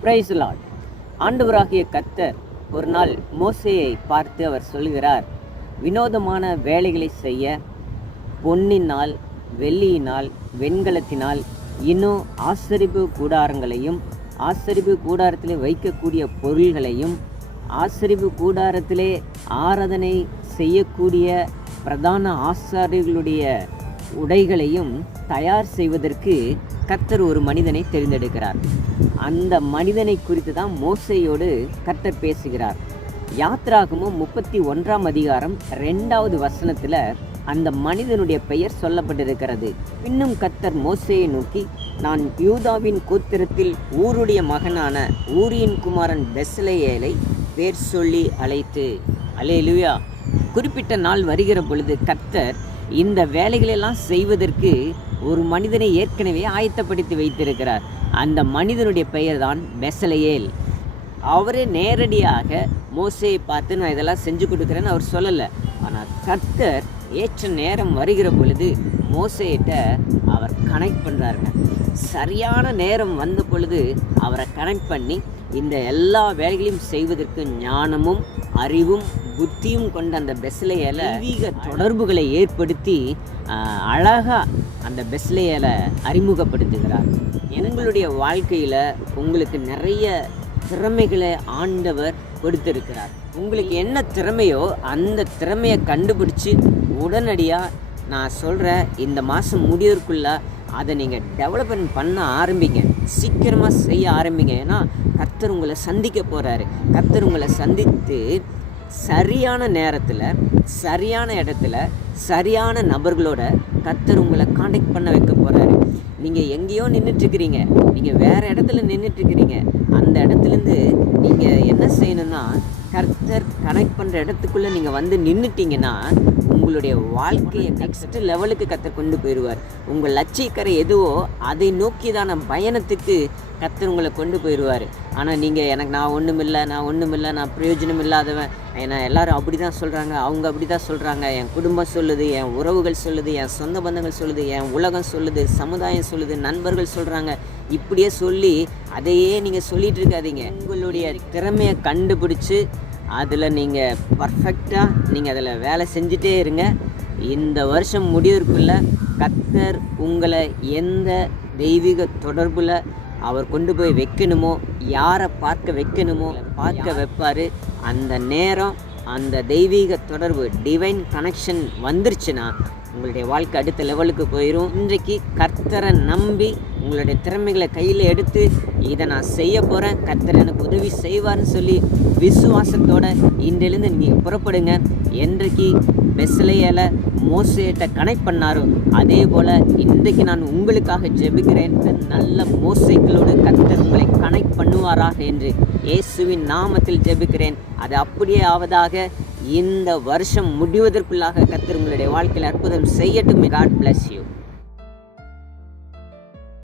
Price Lord. ஆண்டவராகிய கர்த்தர் ஒரு நாள் மோசேயை பார்த்து அவர் சொல்கிறார், வினோதமான வேலைகளை செய்ய பொன்னினால், வெள்ளியினால், வெண்கலத்தினால், இன்னும் ஆசரிப்பு கூடாரங்களையும், ஆசரிப்பு கூடாரத்திலே வைக்கக்கூடிய பொருள்களையும், ஆசரிப்பு கூடாரத்திலே ஆராதனை செய்யக்கூடிய பிரதான ஆசாரியர்களுடைய உடைகளையும் தயார் செய்வதற்கு கர்த்தர் ஒரு மனிதனை தெரிந்தெடுக்கிறார். அந்த மனிதனை குறித்து தான் மோசேயோடு கர்த்தர் பேசுகிறார். யாத்ராகமம் 31ஆம் அதிகாரம் 2வது வசனத்தில் அந்த மனிதனுடைய பெயர் சொல்லப்பட்டிருக்கிறது. பின்னும் கர்த்தர் மோசேயை நோக்கி, நான் யூதாவின் கோத்திரத்தில் ஊருடைய மகனான ஊரியின் குமாரன் பெஸ்லெயேலை பேர் சொல்லி அழைத்து. அல்லேலூயா. குறிப்பிட்ட நாள் வருகிற பொழுது கர்த்தர் இந்த வேலைகளெல்லாம் செய்வதற்கு ஒரு மனிதனை ஏற்கனவே ஆயத்தப்படுத்தி வைத்திருக்கிறார். அந்த மனிதனுடைய பெயர் தான் பெஸ்லெயேல். அவரே நேரடியாக மோசேயை பார்த்து நான் இதெல்லாம் செஞ்சு கொடுக்குறேன்னு அவர் சொல்லலை. ஆனால் கர்த்தர் ஏற்ற நேரம் வருகிற பொழுது மோசேயிட்ட அவர் கனெக்ட் பண்ணுறாருங்க. சரியான நேரம் வந்த பொழுது அவரை கனெக்ட் பண்ணி இந்த எல்லா வேலைகளையும் செய்வதற்கு ஞானமும் அறிவும் புத்தியும் கொண்ட அந்த பெஸ்லெயேலை தெய்வீக தொடர்புகளை ஏற்படுத்தி அழகாக அந்த பெஸ்லெயேலை அறிமுகப்படுத்துகிறார். எங்களுடைய வாழ்க்கையில் உங்களுக்கு நிறைய திறமைகளை ஆண்டவர் கொடுத்திருக்கிறார். உங்களுக்கு என்ன திறமையோ அந்த திறமையை கண்டுபிடிச்சி உடனடியாக நான் சொல்கிற இந்த மாதம் முடியறதுக்குள்ள அதை நீங்கள் டெவலப்மெண்ட் பண்ண ஆரம்பிங்க. சீக்கிரமாக செய்ய ஆரம்பிங்க. ஏன்னா கர்த்தர் உங்களை சந்திக்க போகிறாரு. கர்த்தர் உங்களை சந்தித்து சரியான நேரத்தில், சரியான இடத்துல, சரியான நபர்களோட கர்த்தர் உங்களை காண்டாக்ட் பண்ண வைக்க போகிறாரு. நீங்கள் எங்கேயோ நின்றுட்டுருக்கிறீங்க, நீங்கள் வேறு இடத்துல நின்றுட்டுருக்கிறீங்க. அந்த இடத்துலேருந்து நீங்கள் என்ன செய்யணும்னா, கர்த்தர் கனெக்ட் பண்ணுற இடத்துக்குள்ளே நீங்கள் வந்து நின்றுட்டிங்கன்னா உங்களுடைய வாழ்க்கையை நெக்ஸ்ட் லெவலுக்கு கர்த்தர் கொண்டு போயிடுவார். உங்கள் லட்சியக்கரை எதுவோ அதை நோக்கிதான பயணத்துக்கு கர்த்தர் உங்களை கொண்டு போயிடுவார். ஆனால் நீங்கள் நான் ஒன்றுமில்லை, நான் பிரயோஜனம் இல்லாதவன், ஏன்னா எல்லோரும் அப்படி தான் சொல்கிறாங்க, அவங்க அப்படி தான் சொல்கிறாங்க, என் குடும்பம் சொல்லுது, என் உறவுகள் சொல்லுது, என் சொந்த பந்தங்கள் சொல்லுது, என் உலகம் சொல்லுது, சமுதாயம் சொல்லுது, நண்பர்கள் சொல்கிறாங்க, இப்படியே சொல்லி அதையே நீங்கள் சொல்லிகிட்டு இருக்காதீங்க. உங்களுடைய திறமையை கண்டுபிடிச்சி அதில் நீங்கள் பர்ஃபெக்டாக நீங்கள் அதில் வேலை செஞ்சுட்டே இருங்க. இந்த வருஷம் முடிவதற்குள்ளே கர்த்தர் உங்களை எந்த தெய்வீக தொடர்பில் அவர் கொண்டு போய் வைக்கணுமோ, யாரை பார்க்க வைக்கணுமோ பார்க்க வைப்பார். அந்த நேரம், அந்த தெய்வீக தொடர்பு, டிவைன் கனெக்ஷன் வந்துருச்சுன்னா உங்களுடைய வாழ்க்கை அடுத்த லெவலுக்கு போயிடும். இன்றைக்கு கர்த்தரை நம்பி உங்களுடைய திறமைகளை கையில் எடுத்து இதை நான் செய்ய போகிறேன், கர்த்தர் எனக்கு உதவி செய்வார்னு சொல்லி விசுவாசத்தோடு இன்றிலிருந்து நீங்கள் புறப்படுங்க. என்றைக்கு பெஸ்லெயேலை மோசேட்ட கனெக்ட் பண்ணாரோ அதே போல் இன்றைக்கு நான் உங்களுக்காக ஜெபிக்கிறேன். நல்ல மோசைகளோடு கர்த்தர் உங்களை கனெக்ட் பண்ணுவாராக என்று இயேசுவின் நாமத்தில் ஜெபிக்கிறேன். அது அப்படியே ஆவதாக. இந்த வருஷம் முடிவதற்குள்ளாக கர்த்தர் உங்களுடைய வாழ்க்கையில் அற்புதம் செய்யட்டும். God bless you.